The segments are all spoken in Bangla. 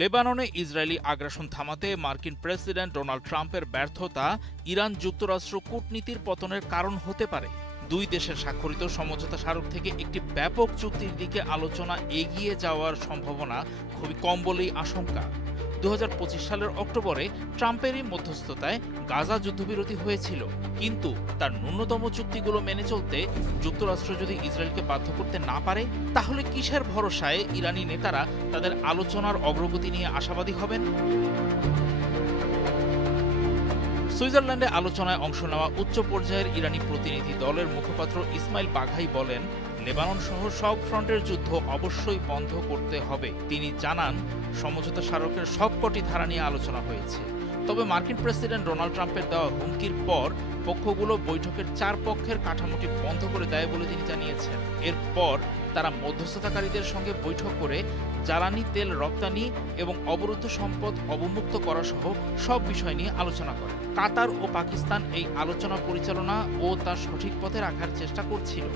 লেবাননে ইসরায়েলি আগ্রাসন থামাতে মার্কিন প্রেসিডেন্ট ডোনাল্ড ট্রাম্পের ব্যর্থতা ইরান যুক্তরাষ্ট্র কূটনীতির পতনের কারণ হতে পারে। দুই দেশের স্বাক্ষরিত সমঝোতা স্মারক থেকে একটি ব্যাপক চুক্তির দিকে আলোচনা এগিয়ে যাওয়ার সম্ভাবনা খুবই কম বলেই আশঙ্কা। 2025 সালের অক্টোবরে ট্রাম্পেরই মধ্যস্থতায় গাজা যুদ্ধবিরতি হয়েছিল, কিন্তু তার ন্যূনতম চুক্তিগুলো মেনে চলতে যুক্তরাষ্ট্র যদি ইসরায়েলকে বাধ্য করতে না পারে, তাহলে কিসের ভরসায় ইরানি নেতারা তাদের আলোচনার অগ্রগতি নিয়ে আশাবাদী হবেন? সুইজারল্যান্ডে আলোচনায় অংশ নেওয়া উচ্চ পর্যায়ের ইরানি প্রতিনিধি দলের মুখপাত্র ইসমাইল বাঘাই বলেন, লেবানন সহ সব ফ্রন্টের যুদ্ধ অবশ্যই বন্ধ করতে হবে। তিনি জানান, সমঝোতা স্মারকের সবকটি ধারা নিয়ে আলোচনা হয়েছে, তবে মার্কিন প্রেসিডেন্ট ডোনাল্ড ট্রাম্পের দেওয়া হুমকির পর পক্ষগুলো বৈঠকের 4 পক্ষের কাঠামোটি বন্ধ করে দেয় বলে তিনি জানিয়েছেন। এরপর তারা মধ্যস্থতাকারীদের সঙ্গে বৈঠক করে জ্বালানি তেল রপ্তানি এবং অবরুদ্ধ সম্পদ অবমুক্ত করা সহ সব বিষয় নিয়ে আলোচনা করে। কাতার ও পাকিস্তান এই আলোচনা পরিচালনা ও তার সঠিক পথে রাখার চেষ্টা করছিল।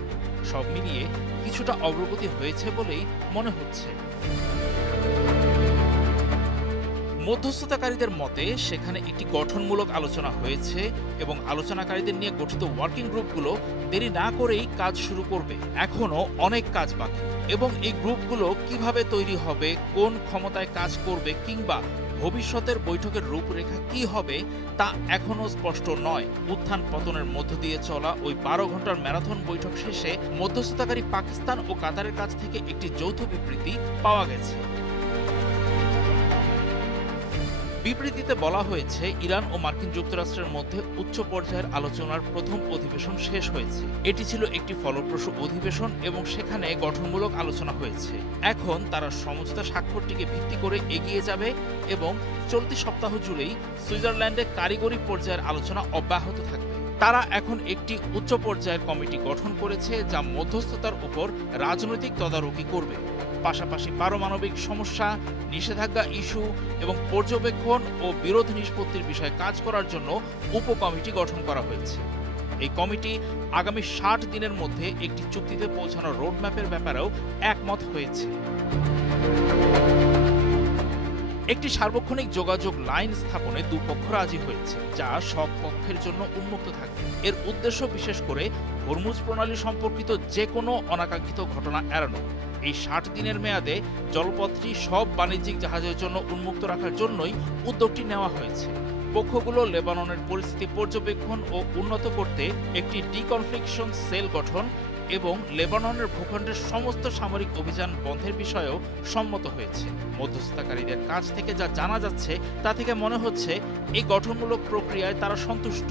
সব মিলিয়ে কিছুটা অগ্রগতি হয়েছে বলেই মনে হচ্ছে। মধ্যস্থতাকারীদের মতে সেখানে একটি গঠনমূলক আলোচনা হয়েছে এবং আলোচনাকারীদের নিয়ে গঠিত ওয়ার্কিং গ্রুপগুলো দেরি না করেই কাজ শুরু করবে। এখনো অনেক কাজ বাকি এবং এই গ্রুপগুলো কিভাবে তৈরি হবে, কোন ক্ষমতায় কাজ করবে কিংবা ভবিষ্যতের বৈঠকের রূপরেখা কি হবে তা এখনো স্পষ্ট নয়। উত্থান পতনের মধ্য দিয়ে চলা ওই 12 ঘন্টার ম্যারাথন বৈঠক শেষে মধ্যস্থতাকারী পাকিস্তান ও কাতারের কাছ থেকে একটি যৌথ বিবৃতি পাওয়া গেছে। বিবৃতিতে বলা হয়েছে, ইরান ও মার্কিন যুক্তরাষ্ট্রের মধ্যে উচ্চ পর্যায়ের আলোচনার প্রথম অধিবেশন শেষ হয়েছে। এটি ছিল একটি ফলপ্রসূ অধিবেশন এবং সেখানে গঠনমূলক আলোচনা হয়েছে। এখন তারা সমঝোতা স্বাক্ষরটিকে ভিত্তি করে এগিয়ে যাবে এবং চলতি সপ্তাহ জুড়েই সুইজারল্যান্ডে কারিগরি পর্যায়ের আলোচনা অব্যাহত থাকবে। তারা এখন একটি উচ্চ পর্যায়ের কমিটি গঠন করেছে যা মধ্যস্থতার উপর রাজনৈতিক তদারকি করবে। পাশাপাশি পারমাণবিক সমস্যা, নিষেধাজ্ঞা ইস্যু এবং পর্যবেক্ষণ ও বিরোধ নিষ্পত্তির বিষয়ে কাজ করার জন্য উপকমিটি গঠন করা হয়েছে। এই কমিটি আগামী 60 দিনের মধ্যে একটি চুক্তিতে পৌঁছানোর রোডম্যাপের ব্যাপারেও একমত হয়েছে। একটি সার্বক্ষণিক যোগাযোগ লাইন স্থাপনে দুপক্ষ রাজি হয়েছে, যা সব পক্ষের জন্য উন্মুক্ত থাকবে। এর উদ্দেশ্য বিশেষ করে হরমুজ প্রণালী সম্পর্কিত যে কোনো অনাকাঙ্ক্ষিত ঘটনা এড়ানো। এই 60 দিনের মেয়াদে জলপথটি সব বাণিজ্যিক জাহাজের জন্য উন্মুক্ত রাখার জন্যই উদ্যোগটি নেওয়া হয়েছে। পক্ষগুলো লেবাননের পরিস্থিতি পর্যবেক্ষণ ও উন্নত করতে একটি ডিকনফ্লিকশন সেল গঠন এবং লেবাননের ভূখণ্ডের সমস্ত সামরিক অভিযান বন্ধের বিষয়েও সম্মত হয়েছে। মধ্যস্থতাকারীদের কাছ থেকে যা জানা যাচ্ছে তা থেকে মনে হচ্ছে এই গঠনমূলক প্রক্রিয়ায় তারা সন্তুষ্ট।